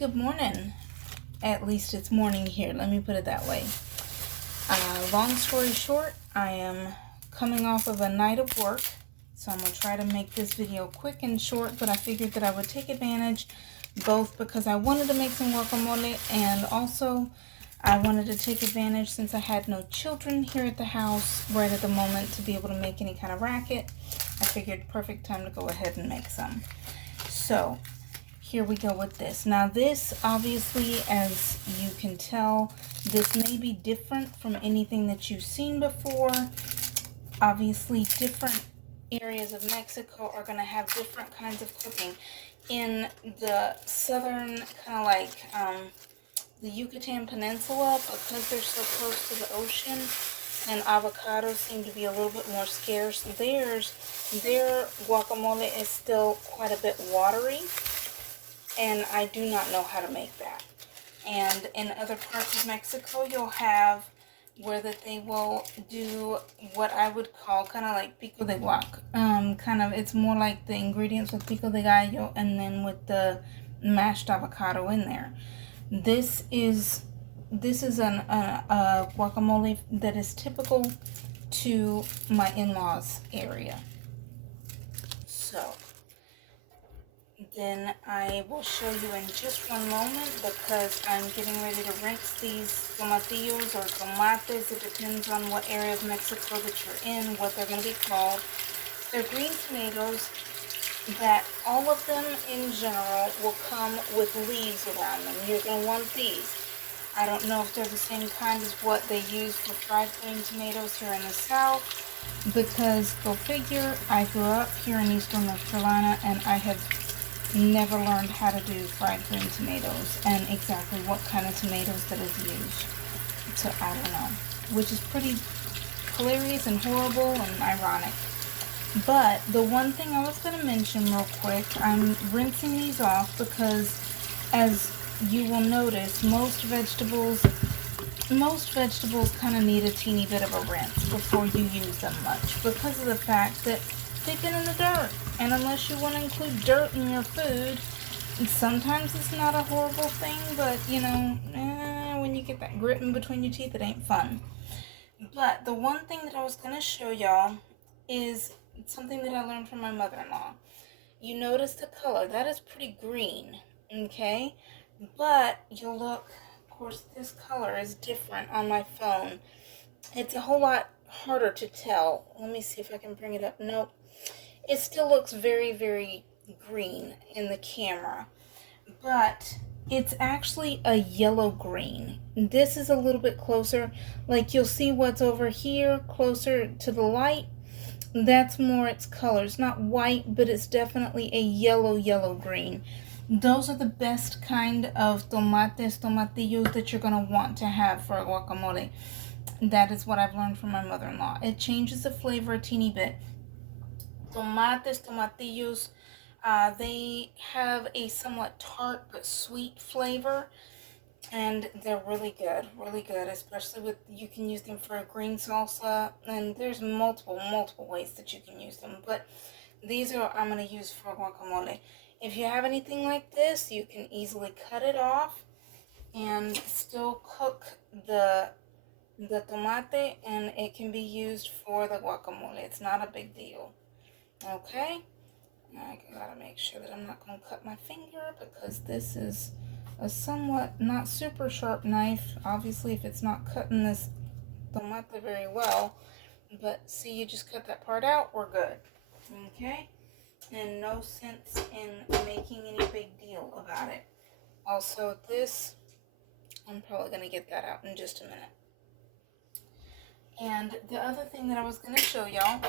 Good morning. At least it's morning here. Let me put it that way. Long story short, I am coming off of a night of work, so I'm going to try to make this video quick and short, but I figured that I would take advantage both because I wanted to make some guacamole and also I wanted to take advantage since I had no children here at the house right at the moment to be able to make any kind of racket. I figured perfect time to go ahead and make some. So here we go with this. Now this, obviously, as you can tell, this may be different from anything that you've seen before. Obviously, different areas of Mexico are going to have different kinds of cooking. In the southern, kind of like the Yucatan Peninsula, because they're so close to the ocean, and avocados seem to be a little bit more scarce, their guacamole is still quite a bit watery. And I do not know how to make that. And in other parts of Mexico, you'll have where that they will do what I would call kind of like pico de guac. It's more like the ingredients with pico de gallo and then with the mashed avocado in there. This is a guacamole that is typical to my in-laws area. So then I will show you in just one moment because I'm getting ready to rinse these tomatillos or tomates. It depends on what area of Mexico that you're in, what they're going to be called. They're green tomatoes that all of them in general will come with leaves around them. You're going to want these. I don't know if they're the same kind as what they use for fried green tomatoes here in the South, because go figure, I grew up here in Eastern North Carolina and I have never learned how to do fried green tomatoes and exactly what kind of tomatoes that is used. So I don't know, which is pretty hilarious and horrible and ironic. But the one thing I was going to mention real quick, I'm rinsing these off because as you will notice, most vegetables kind of need a teeny bit of a rinse before you use them much because of the fact that they've been in the dirt. And unless you want to include dirt in your food, sometimes it's not a horrible thing, but you know, when you get that grit in between your teeth, it ain't fun. But the one thing that I was going to show y'all is something that I learned from my mother-in-law. You notice the color, that is pretty green, okay? But you'll look, of course, this color is different on my phone. It's a whole lot harder to tell. Let me see if I can bring it up. Nope. It still looks very, very green in the camera, but it's actually a yellow green. This is a little bit closer. Like you'll see what's over here closer to the light. That's more its color. It's not white, but it's definitely a yellow green. Those are the best kind of tomatillos that you're going to want to have for a guacamole. That is what I've learned from my mother-in-law. It changes the flavor a teeny bit. Tomatillos, they have a somewhat tart but sweet flavor, and they're really good, especially with, you can use them for a green salsa, and there's multiple ways that you can use them, but these are I'm going to use for guacamole. If you have anything like this, you can easily cut it off and still cook the tomate, and it can be used for the guacamole. It's not a big deal. Okay, I gotta make sure that I'm not going to cut my finger because this is a somewhat not super sharp knife. Obviously, if it's not cutting this tomate very well, but see, you just cut that part out, we're good. Okay, and no sense in making any big deal about it. Also, this, I'm probably going to get that out in just a minute. And the other thing that I was going to show y'all,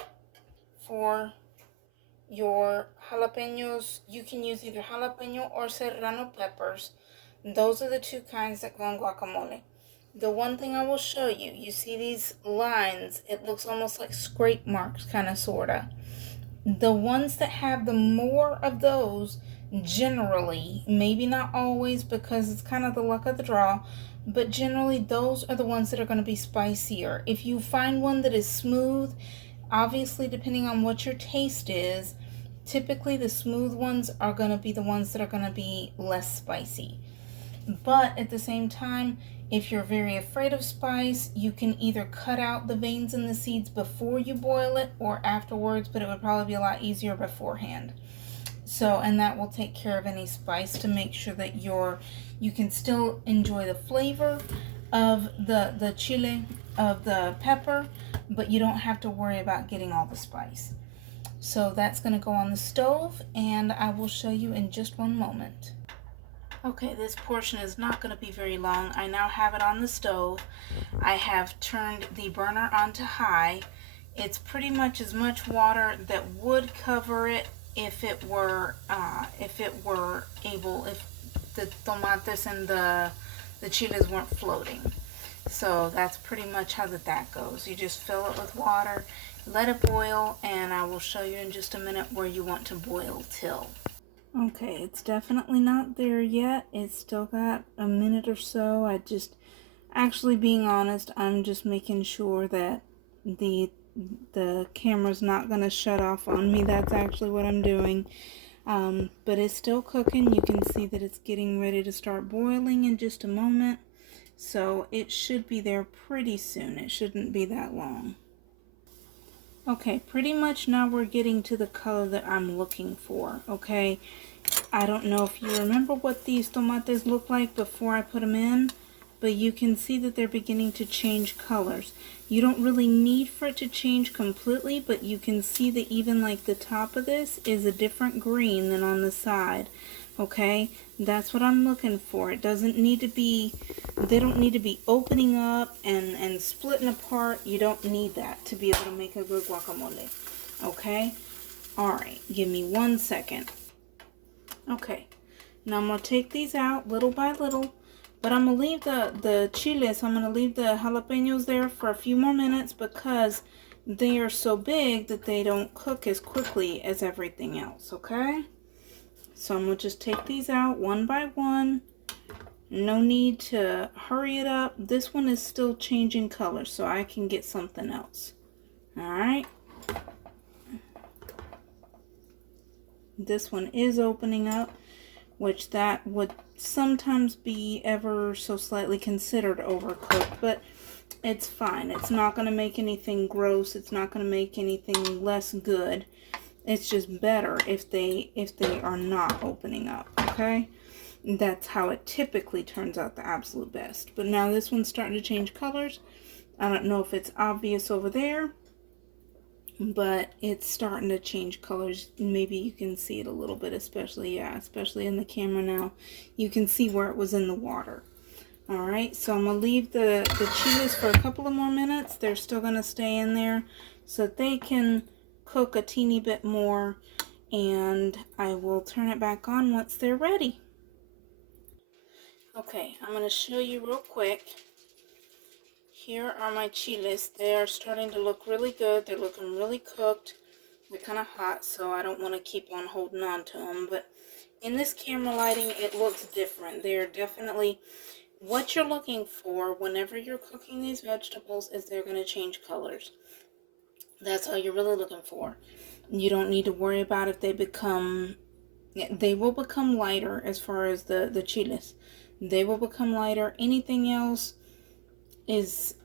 for your jalapeños, you can use either jalapeno or serrano peppers. Those are the two kinds that go in guacamole. The one thing I will show you, you see these lines, it looks almost like scrape marks, kind of, sorta. The ones that have the more of those, generally, maybe not always because it's kind of the luck of the draw, but generally those are the ones that are going to be spicier. If you find one that is smooth, obviously depending on what your taste is, typically the smooth ones are going to be the ones that are going to be less spicy. But at the same time, if you're very afraid of spice, you can either cut out the veins and the seeds before you boil it or afterwards, but it would probably be a lot easier beforehand. So, and that will take care of any spice to make sure that you can still enjoy the flavor of the chile, of the pepper, but you don't have to worry about getting all the spice. So that's going to go on the stove, and I will show you in just one moment. Okay, this portion is not going to be very long. I now have it on the stove. I have turned the burner onto high. It's pretty much as much water that would cover it if it were able, if the tomates and the chiles weren't floating. So that's pretty much how that goes. You just fill it with water, let it boil, and I will show you in just a minute where you want to boil till. Okay, it's definitely not there yet. It's still got a minute or so. Actually being honest, I'm just making sure that the camera's not going to shut off on me. That's actually what I'm doing. But it's still cooking. You can see that it's getting ready to start boiling in just a moment. So it should be there pretty soon. It shouldn't be that long. Okay, pretty much now we're getting to the color that I'm looking for, okay? I don't know if you remember what these tomates look like before I put them in, but you can see that they're beginning to change colors. You don't really need for it to change completely, but you can see that even like the top of this is a different green than on the side, okay? That's what I'm looking for. It doesn't need to be, they don't need to be opening up and splitting apart. You don't need that to be able to make a good guacamole, okay? Alright, give me 1 second. Okay, now I'm going to take these out little by little, but I'm going to leave the chiles, I'm going to leave the jalapeños there for a few more minutes because they are so big that they don't cook as quickly as everything else, okay? So I'm going to just take these out one by one. No need to hurry it up. This one is still changing color, so I can get something else. Alright. This one is opening up, which that would sometimes be ever so slightly considered overcooked, but it's fine. It's not going to make anything gross. It's not going to make anything less good. It's just better if they are not opening up, okay? That's how it typically turns out the absolute best. But now this one's starting to change colors. I don't know if it's obvious over there, but it's starting to change colors. Maybe you can see it a little bit, especially in the camera now. You can see where it was in the water. Alright, so I'm going to leave the chiles for a couple of more minutes. They're still going to stay in there so that they can cook a teeny bit more, and I will turn it back on once they're ready. Okay, I'm going to show you real quick. Here are my chiles. They are starting to look really good. They're looking really cooked. They're kind of hot, so I don't want to keep on holding on to them. But in this camera lighting, it looks different. They're definitely, what you're looking for whenever you're cooking these vegetables is they're going to change colors. That's all you're really looking for. You don't need to worry about if they will become lighter as far as the chiles. They will become lighter. Anything else is,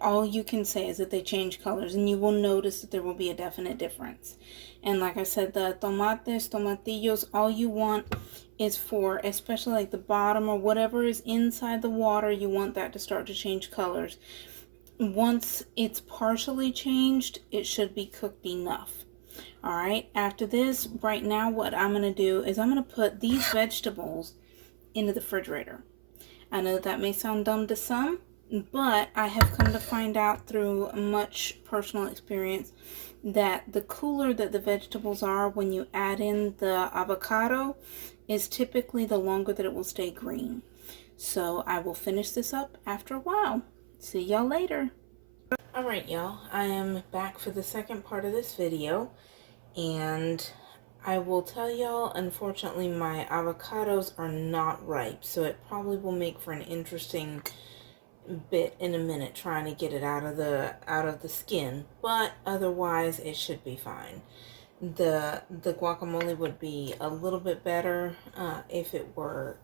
all you can say is that they change colors, and you will notice that there will be a definite difference. And like I said, the tomatillos, all you want is for, especially like the bottom or whatever is inside the water, you want that to start to change colors. Once it's partially changed, it should be cooked enough. Alright, after this, right now what I'm going to do is I'm going to put these vegetables into the refrigerator. I know that may sound dumb to some, but I have come to find out through much personal experience that the cooler that the vegetables are when you add in the avocado is typically the longer that it will stay green. So I will finish this up after a while. See y'all later. Alright y'all, I am back for the second part of this video, and I will tell y'all, unfortunately my avocados are not ripe, so it probably will make for an interesting bit in a minute trying to get it out of the skin, but otherwise it should be fine. The guacamole would be a little bit better if it were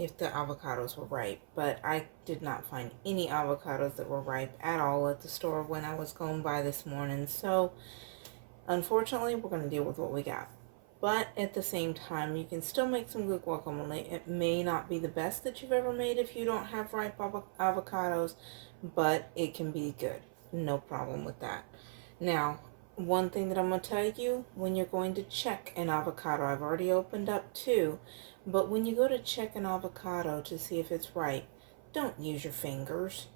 if the avocados were ripe, but I did not find any avocados that were ripe at all at the store when I was going by this morning. So unfortunately, we're going to deal with what we got. But at the same time, you can still make some good guacamole. It may not be the best that you've ever made if you don't have ripe avocados, but it can be good. No problem with that. Now, one thing that I'm going to tell you, when you're going to check an avocado, I've already opened up two, but when you go to check an avocado to see if it's ripe, don't use your fingers.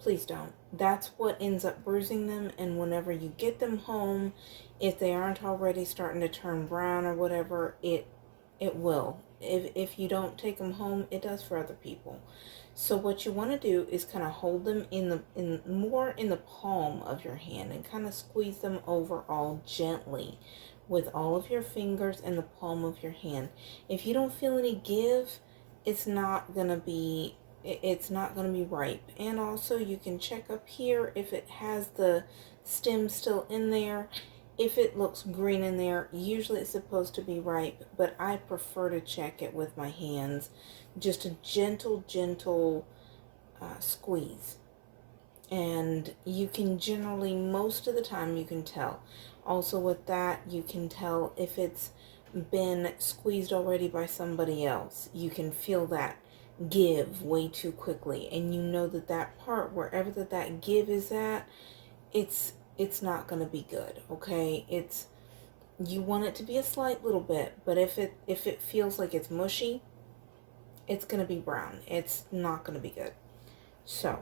Please don't. That's what ends up bruising them, and whenever you get them home, if they aren't already starting to turn brown or whatever, it will. If you don't take them home, it does for other people. So what you want to do is kind of hold them more in the palm of your hand and kind of squeeze them over all gently with all of your fingers in the palm of your hand. If you don't feel any give, it's not gonna be ripe. And also you can check up here if it has the stem still in there. If it looks green in there, usually it's supposed to be ripe, but I prefer to check it with my hands. Just a gentle squeeze. And you can generally, most of the time, you can tell. Also with that, you can tell if it's been squeezed already by somebody else. You can feel that give way too quickly, and you know that part, wherever that give is at, it's not going to be good. Okay, you want it to be a slight little bit, but if it feels like it's mushy, it's going to be brown. It's not going to be good. So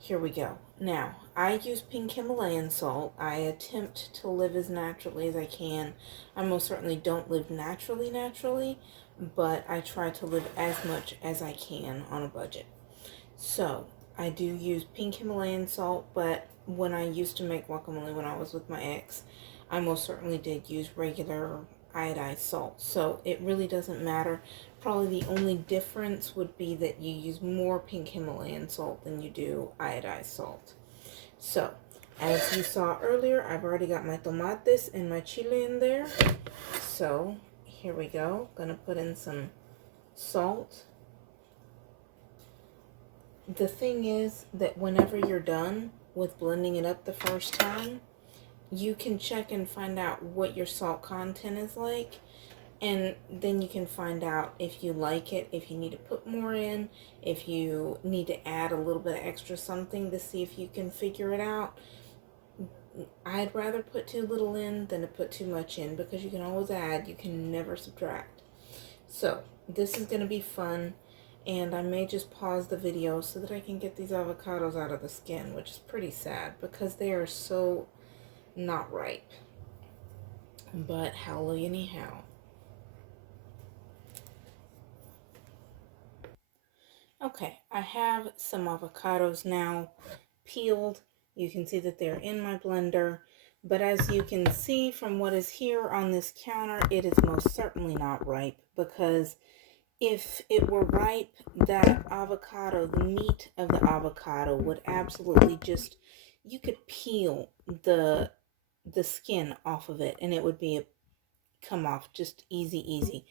here we go. Now, I use pink Himalayan salt. I attempt to live as naturally as I can. I most certainly don't live naturally, but I try to live as much as I can on a budget. So I do use pink Himalayan salt, but when I used to make guacamole when I was with my ex, I most certainly did use regular iodized salt. So it really doesn't matter. Probably the only difference would be that you use more pink Himalayan salt than you do iodized salt. So, as you saw earlier, I've already got my tomates and my chile in there. So, here we go. Gonna put in some salt. The thing is that whenever you're done with blending it up the first time, you can check and find out what your salt content is like, and then you can find out if you like it, if you need to put more in, if you need to add a little bit of extra something to see if you can figure it out. I'd rather put too little in than to put too much in, because you can always add, you can never subtract. So this is going to be fun, and I may just pause the video so that I can get these avocados out of the skin, which is pretty sad because they are so not ripe. But hallelujah anyhow. Okay, I have some avocados now peeled. You can see that they're in my blender, but as you can see from what is here on this counter, it is most certainly not ripe, because if it were ripe, that avocado, the meat of the avocado would absolutely just, you could peel the skin off of it and it would be come off just easy.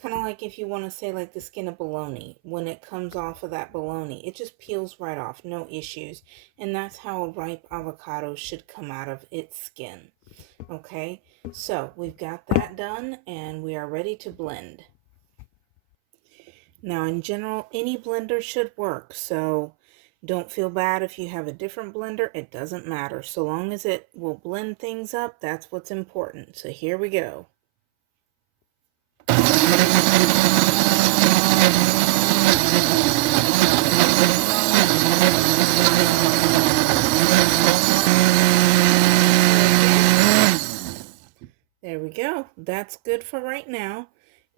Kind of like if you want to say like the skin of bologna, when it comes off of that bologna, it just peels right off, no issues. And that's how a ripe avocado should come out of its skin. Okay, so we've got that done and we are ready to blend. Now in general, any blender should work, so don't feel bad if you have a different blender. It doesn't matter. So long as it will blend things up, that's what's important. So here we go. There we go. That's good for right now.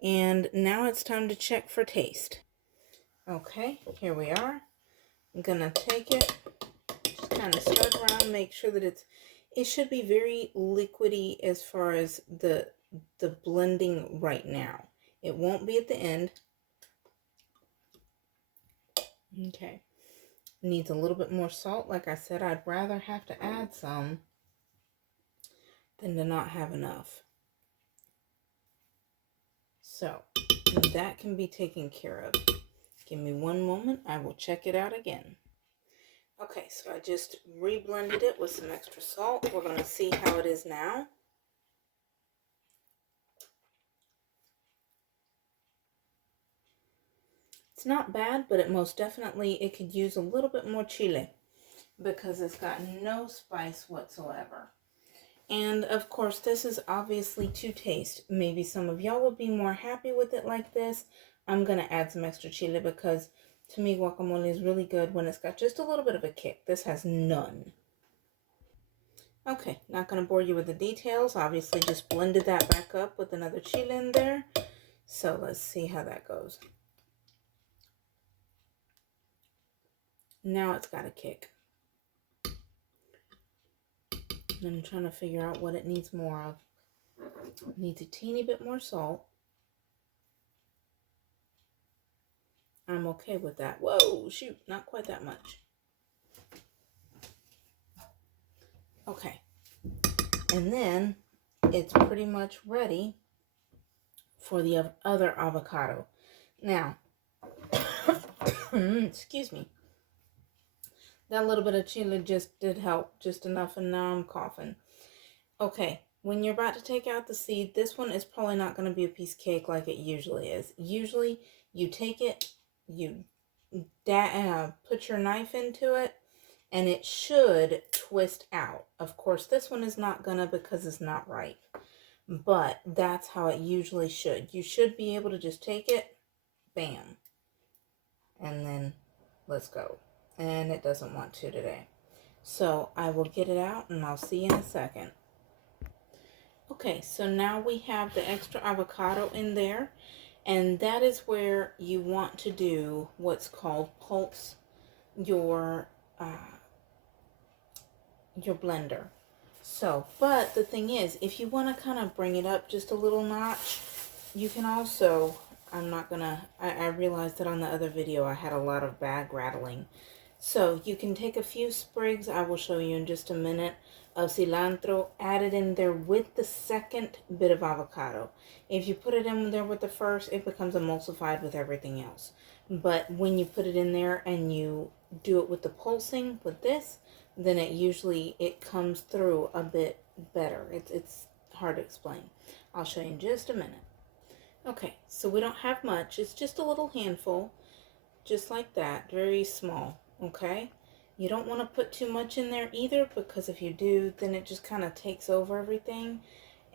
And now it's time to check for taste. Okay, here we are. I'm gonna take it, just kind of stir it around, make sure that it should be very liquidy as far as the blending right now. It won't be at the end. Okay. Needs a little bit more salt. Like I said, I'd rather have to add some than to not have enough. So that can be taken care of. Give me one moment. I will check it out again. Okay, so I just re-blended it with some extra salt. We're going to see how it is now. It's not bad, but it most definitely, it could use a little bit more chile because it's got no spice whatsoever. And of course, this is obviously to taste. Maybe some of y'all would be more happy with it like this. I'm going to add some extra chile because to me, guacamole is really good when it's got just a little bit of a kick. This has none. Okay, not going to bore you with the details. Obviously, just blended that back up with another chile in there. So let's see how that goes. Now it's got a kick. And I'm trying to figure out what it needs more of. It needs a teeny bit more salt. I'm okay with that. Whoa, shoot, not quite that much. Okay. And then it's pretty much ready for the other avocado. Now, excuse me. That little bit of chili just did help, just enough, and now I'm coughing. Okay, when you're about to take out the seed, this one is probably not going to be a piece of cake like it usually is. Usually, you take it, you put your knife into it, and it should twist out. Of course, this one is not gonna because it's not ripe, but that's how it usually should. You should be able to just take it, bam, and then let's go. And it doesn't want to today. So I will get it out and I'll see you in a second. Okay, so now we have the extra avocado in there, and that is where you want to do what's called pulse your blender. So, but the thing is, if you want to kind of bring it up just a little notch, you can also, I realized that on the other video I had a lot of bag rattling. So you can take a few sprigs, I will show you in just a minute, of cilantro, add it in there with the second bit of avocado. If you put it in there with the first, it becomes emulsified with everything else. But when you put it in there and you do it with the pulsing, with this, then it comes through a bit better. It's hard to explain. I'll show you in just a minute. Okay, so we don't have much. It's just a little handful, just like that, very small, okay? You don't want to put too much in there either, because if you do, then it just kind of takes over everything.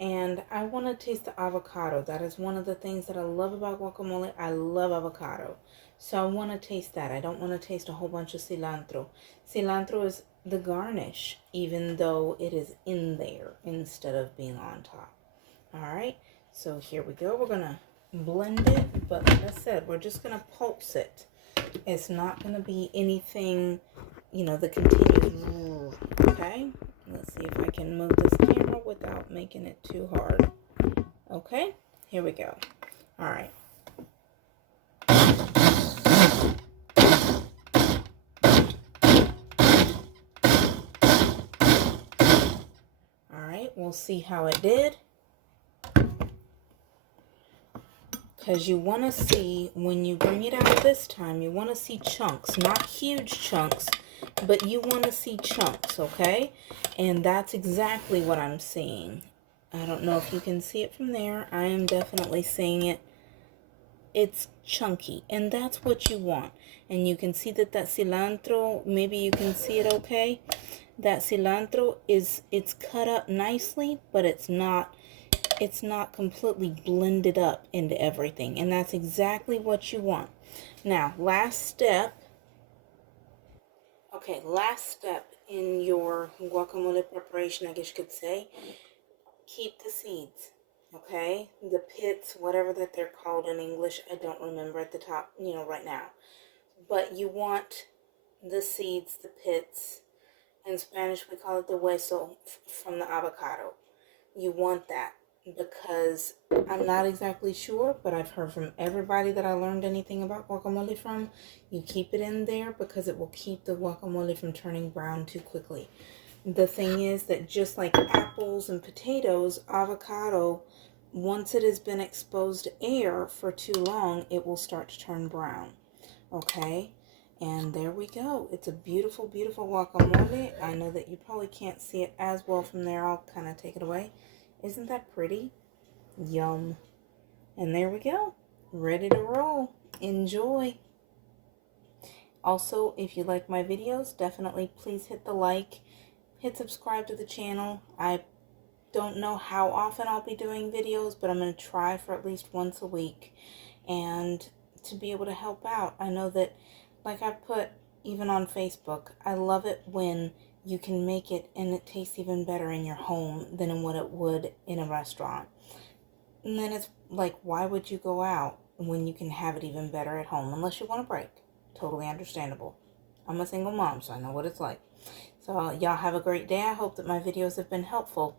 And I want to taste the avocado. That is one of the things that I love about guacamole. I love avocado. So I want to taste that. I don't want to taste a whole bunch of cilantro. Cilantro is the garnish, even though it is in there instead of being on top. All right, so here we go. We're going to blend it, but like I said, we're just going to pulse it. It's not going to be anything, the continuous. Okay, let's see if I can move this camera without making it too hard. Okay, here we go. All right. All right, we'll see how it did. Because you want to see, when you bring it out this time, you want to see chunks, not huge chunks, but you want to see chunks, okay? And that's exactly what I'm seeing. I don't know if you can see it from there. I am definitely seeing it. It's chunky, and that's what you want. And you can see that cilantro, maybe you can see it okay. That cilantro it's cut up nicely, but it's not completely blended up into everything, and that's exactly what you want. Now, last step in your guacamole preparation, I guess you could say, keep the seeds, okay? The pits, whatever that they're called in English, I don't remember at the top, right now. But you want the seeds, the pits. In Spanish, we call it the hueso from the avocado. You want that, because I'm not exactly sure, but I've heard from everybody that I learned anything about guacamole from, you keep it in there because it will keep the guacamole from turning brown too quickly. The thing is that just like apples and potatoes, avocado, once it has been exposed to air for too long, it will start to turn brown. Okay, and there we go. It's a beautiful, beautiful guacamole. I know that you probably can't see it as well from there. I'll kind of take it away. Isn't that pretty? Yum. And there we go. Ready to roll. Enjoy. Also, if you like my videos, definitely please hit the like. Hit subscribe to the channel. I don't know how often I'll be doing videos, but I'm going to try for at least once a week. And to be able to help out. I know that, like I put even on Facebook, I love it when you can make it and it tastes even better in your home than in what it would in a restaurant. And then it's like, why would you go out when you can have it even better at home? Unless you want a break. Totally understandable. I'm a single mom, so I know what it's like. So y'all have a great day. I hope that my videos have been helpful.